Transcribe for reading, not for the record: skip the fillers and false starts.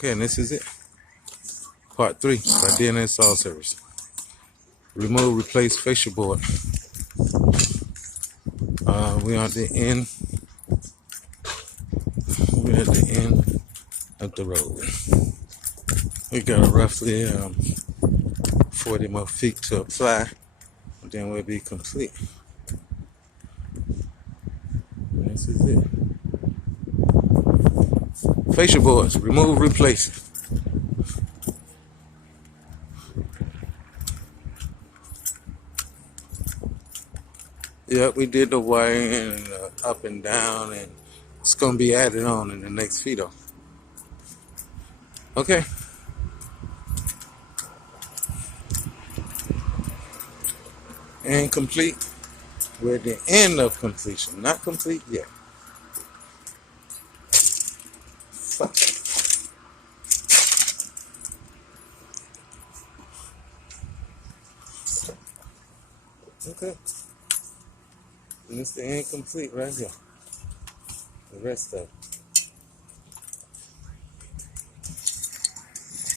Okay, and this is it. Part 3 by DNA Install Service. Remove, replace facial board. We're at the end. We're at the end of the road. We got roughly 40 more feet to apply, and then we'll be complete. And this is it. Facial boards, remove, replace. Yep, we did the wiring and up and down, and it's going to be added on in the next video. Okay. And complete. We're at the end of completion. Not complete yet. Fuck. Okay. And it's the end complete right here. The rest of it.